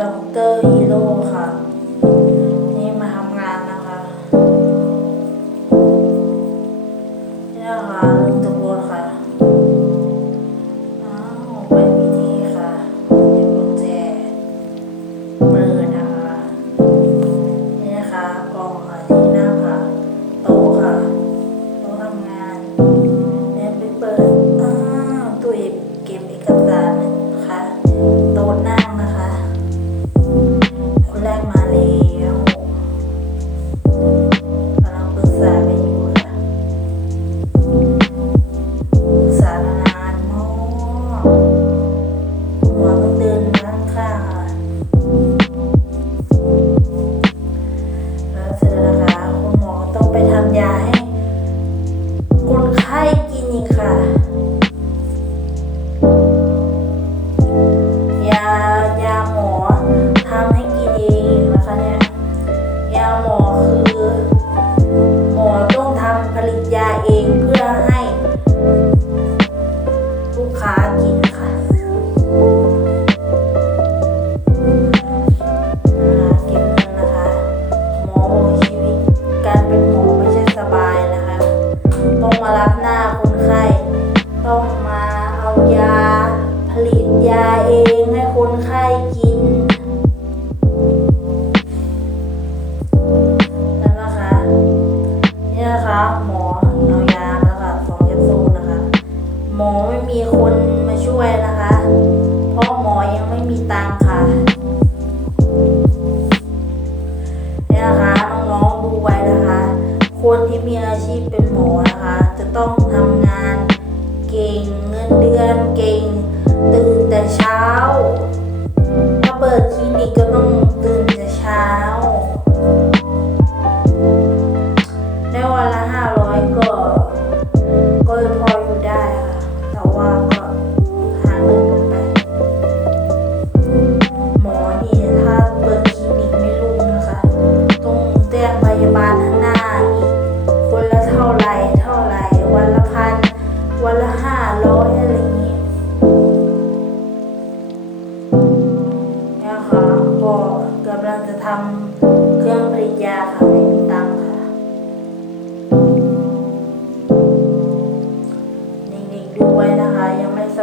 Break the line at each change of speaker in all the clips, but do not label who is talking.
ดรฮีโร่ค่ะ Yeah.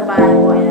sa bahay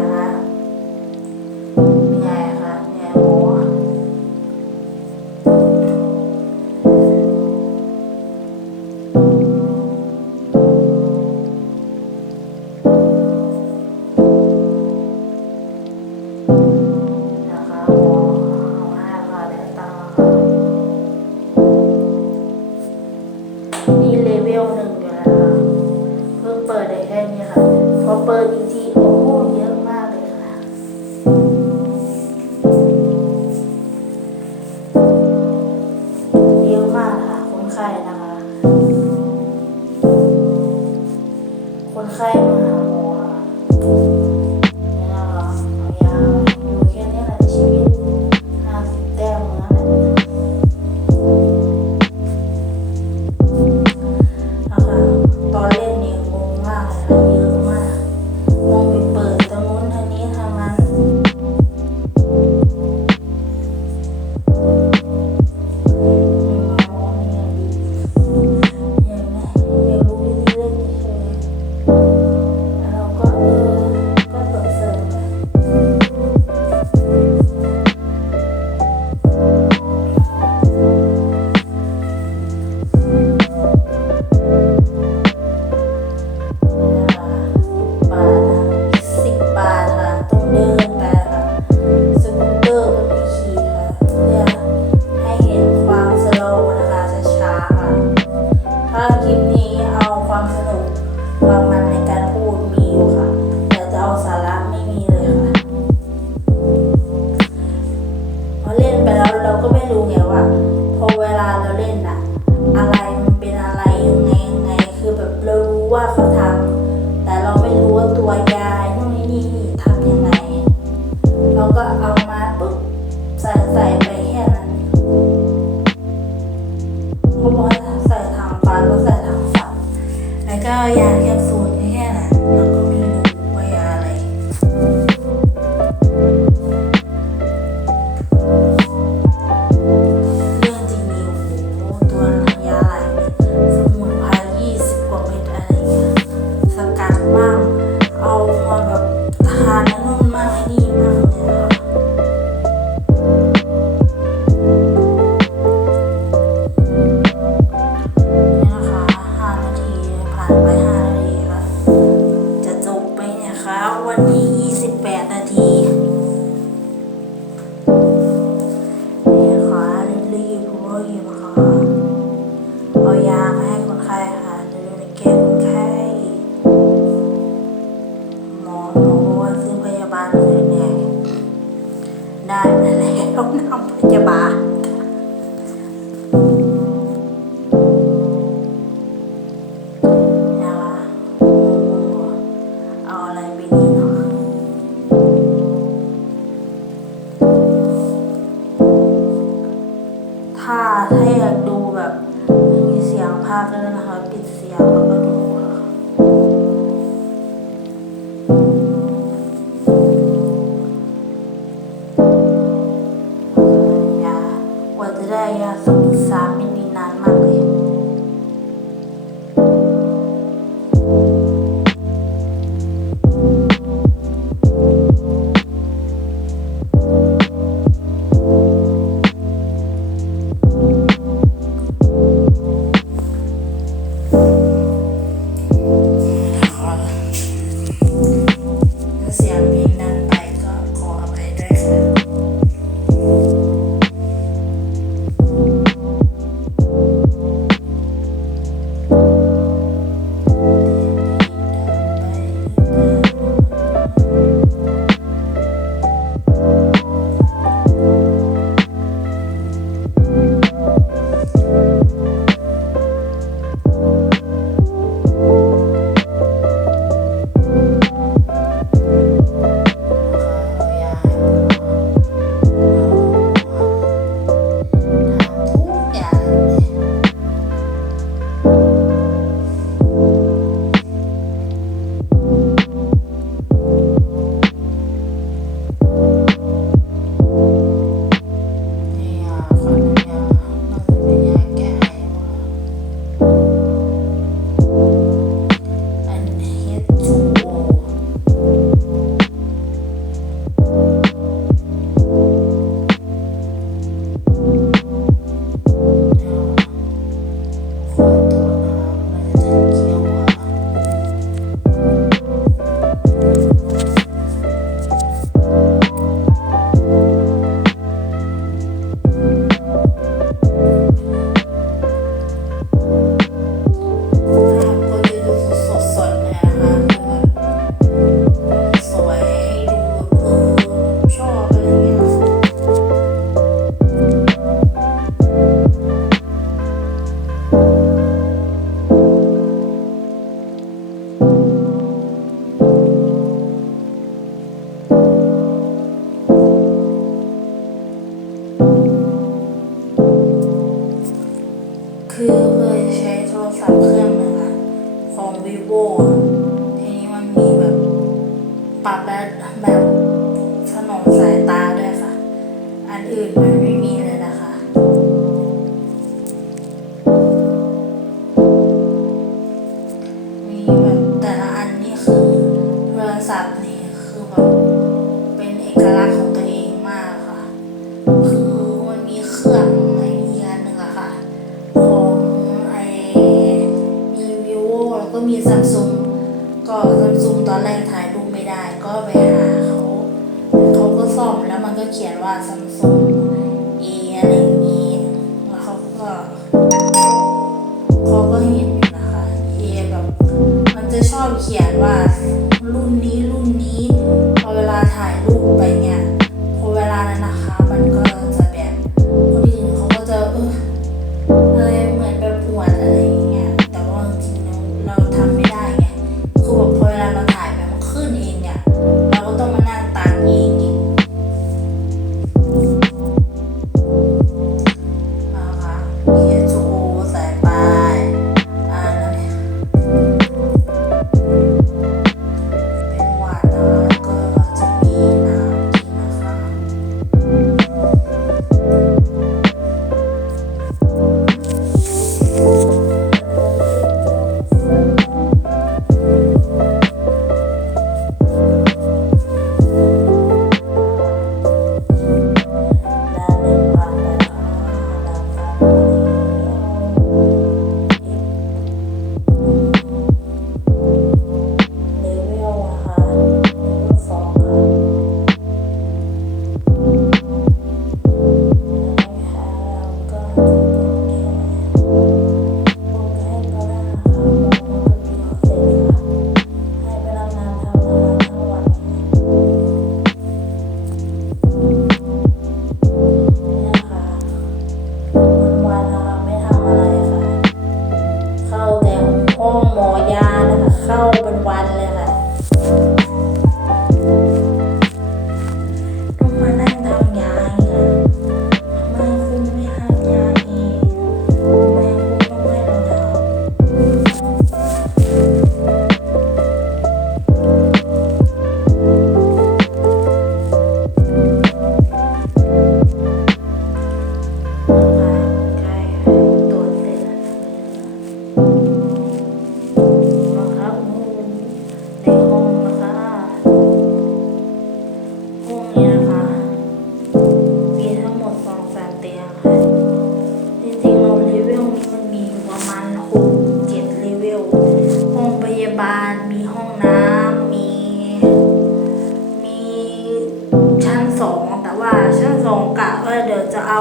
าก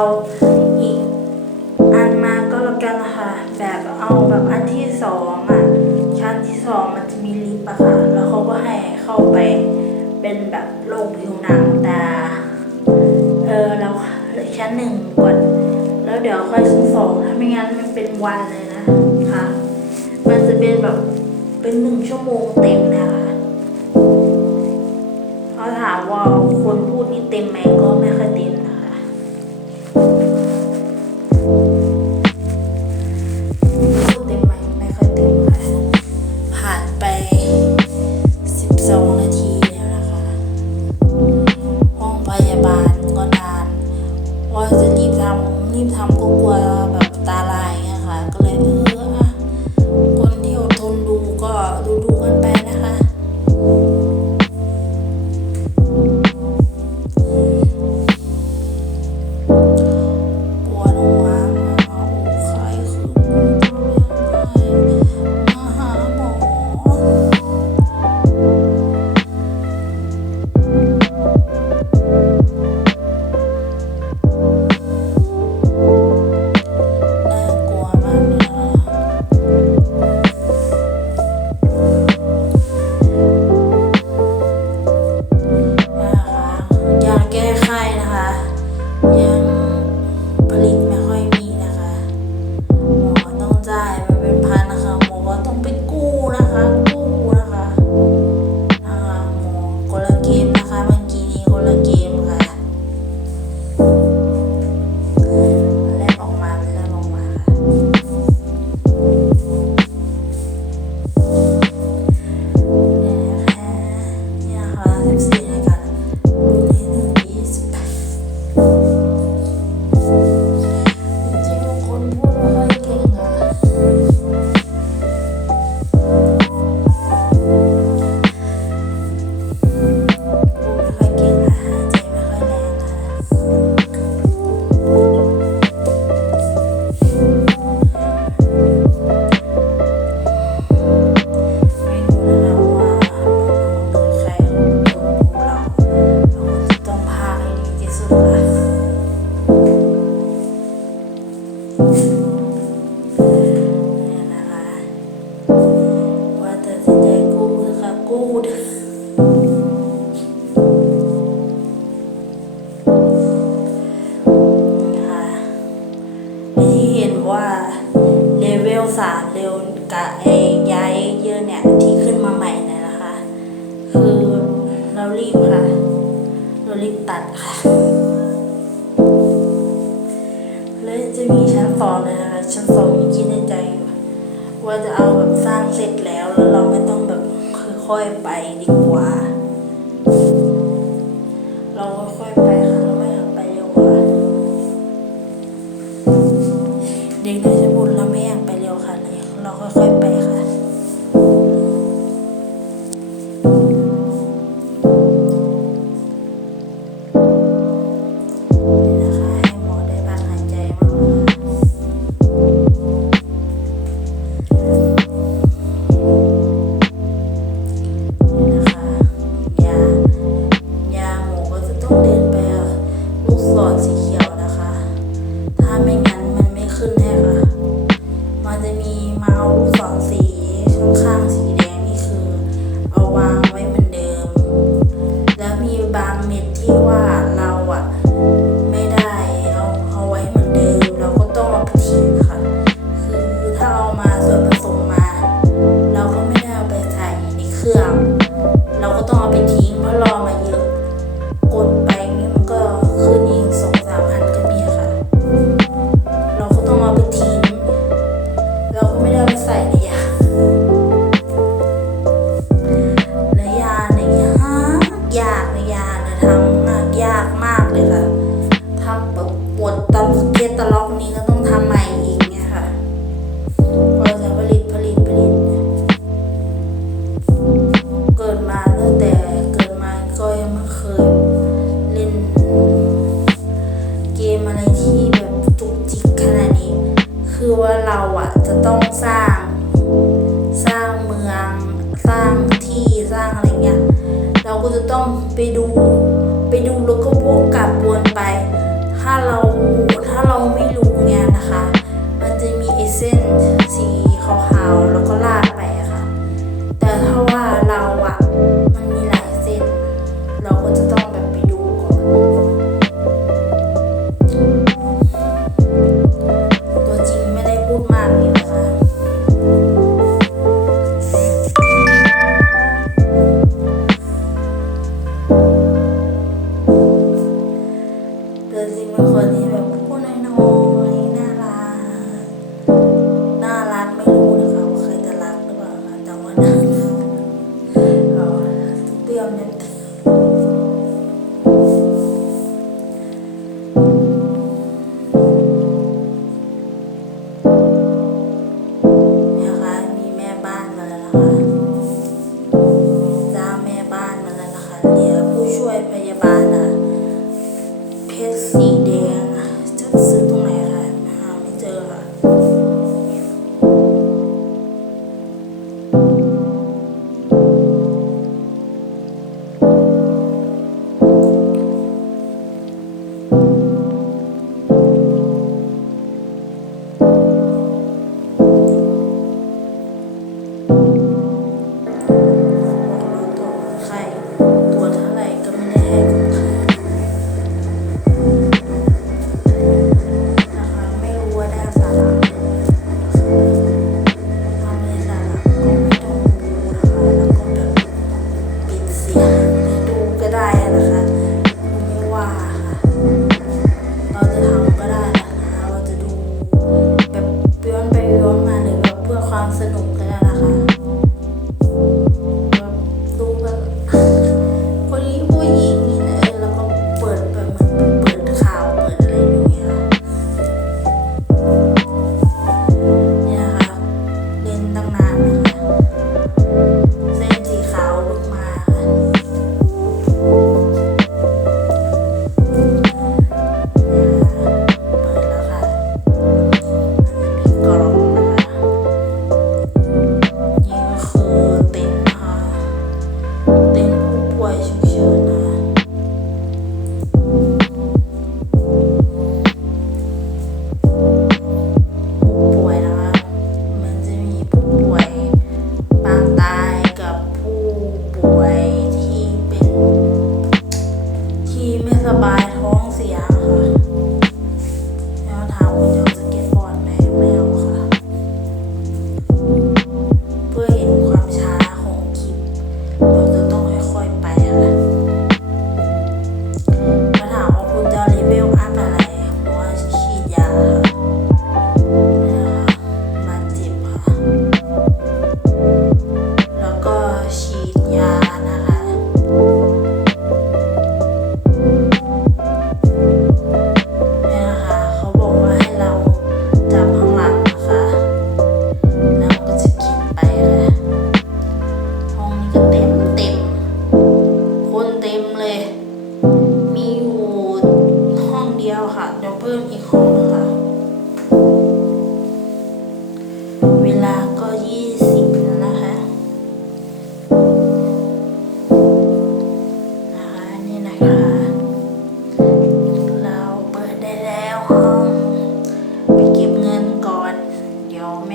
เอาอีกอันมาก็แล้วกันค่ะแบบเอาแบบอันที่สองอะชั้นที่สองมันจะมีลิฟต์อะค่ะแล้วเขาก็ให้เข้าไปเป็นแบบโรคผิวหนังตาเออแล้วชั้นหนึ่งก่อนแล้วเดี๋ยวค่อยชั้นสองถ้าไม่งั้นมันเป็นวันเลยนะค่ะมันจะเป็นแบบเป็นหนึ่งชั่วโมงเต็มนะคะเขาถามว่าคนพูดนี่เต็มไหมก็ไม่ค่อยเต็ม tim thắm của của ta là Thank you.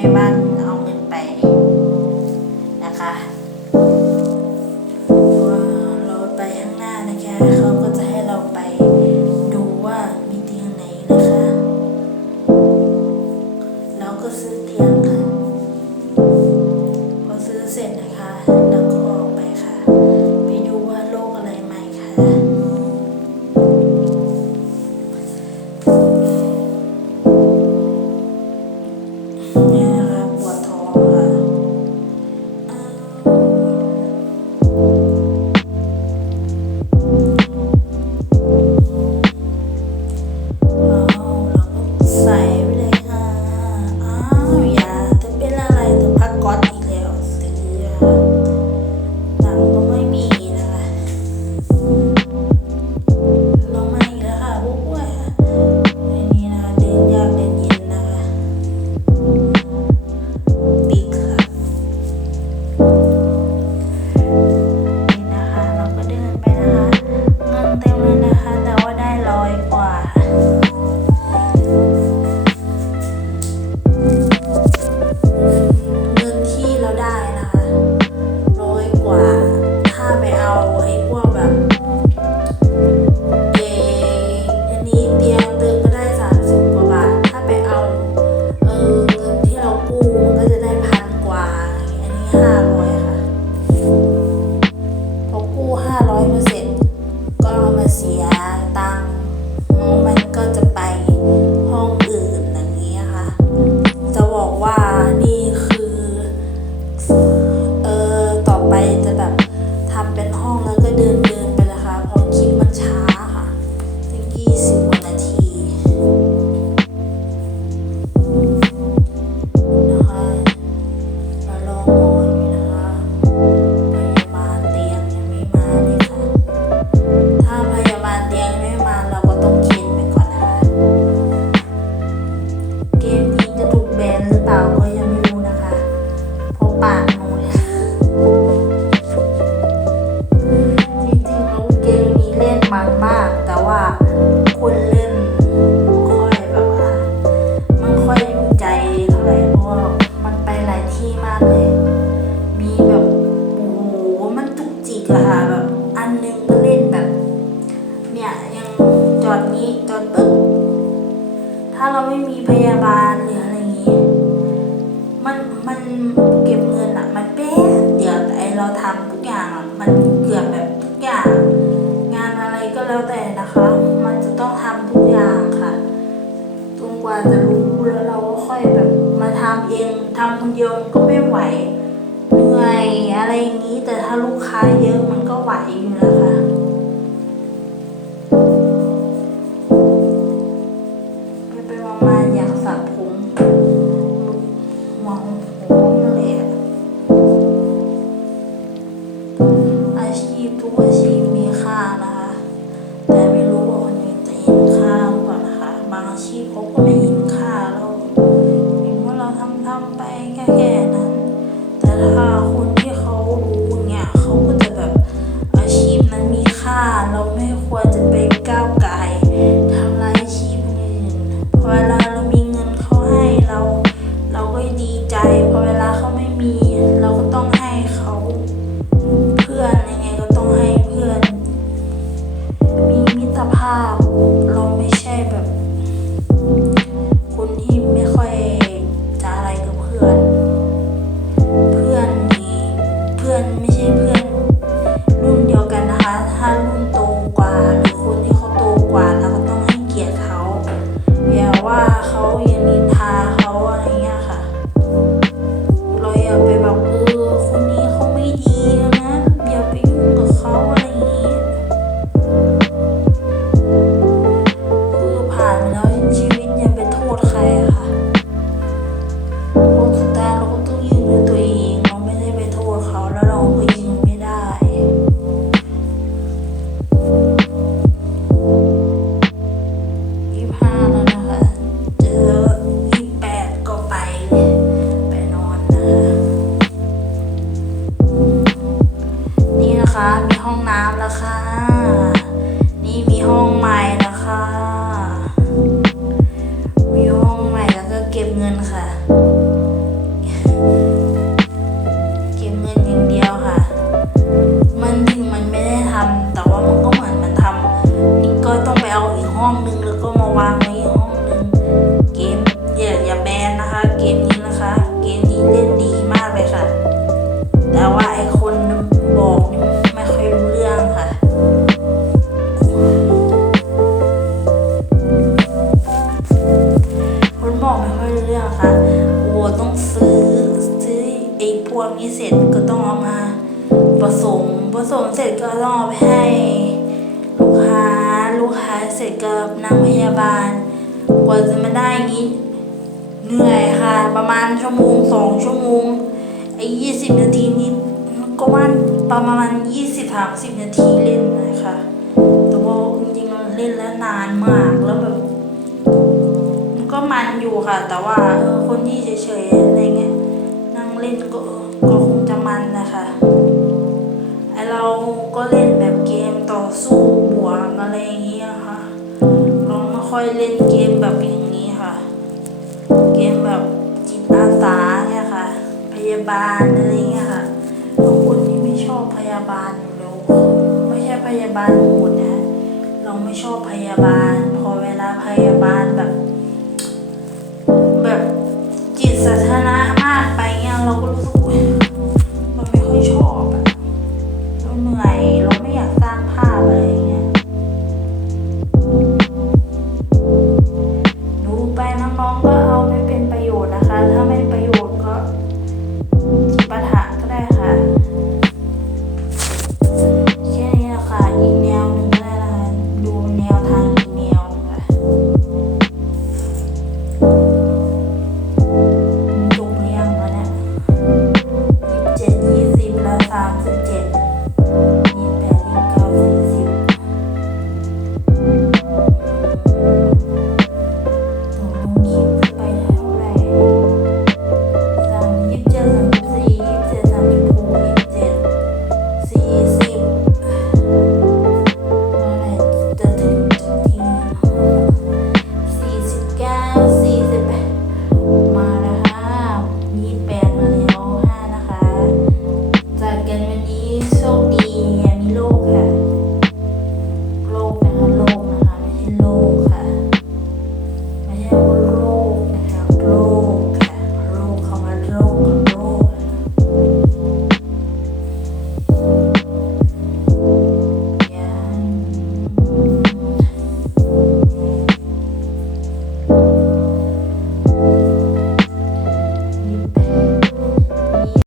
memang ไม่มีพยาบาลหรืออะไรอย่างนี้ มันมันเก็บเงินอะมันเป๊ะเดี๋ยวแต่ไอเราทำทุกอย่างอะมันเกือบแบบทุกอย่าง งานอะไรก็แล้วแต่นะคะ มันจะต้องทำทุกอย่างค่ะจนกว่าจะรู้แล้วเราก็ค่อยแบบมาทำเองทำคนเดียวมันก็ไม่ไหวเหนื่อยอะไรอย่างนี้ แต่ถ้าลูกค้าเยอะมันก็ไหวอยู่นะคะ ร็จก็นางพยาบาล กว่าจะมาได้อย่างนี้ เหนื่อยค่ะ ประมาณชั่วโมงสองชั่วโมงไอ้ยี่สิบนาทีนี่ก็ว่าประมาณยี่สิบสามสิบนาทีเล่นนะคะแต่ว่าจริงๆเล่นแล้วนานมากแล้วแบบมันก็มันอยู่ค่ะ แต่ว่าคนที่เฉยๆอะไรเงี้ยนั่งเล่นก็ก็คงจะมันนะคะไอเราก็เล่นแบบเกมต่อสู้บวกอะไรอย่างเงี้ยค่ะ เราไม่ค่อยเล่นเกมแบบอย่างนี้ค่ะ เกมแบบจิตอาสาเนี่ยค่ะ พยาบาลอะไรเงี้ยค่ะบางคนที่ไม่ชอบพยาบาลอยู่แล้วไม่ใช่พยาบาลหมดนะเราไม่ชอบพยาบาล พอเวลาพยาบาลแบบ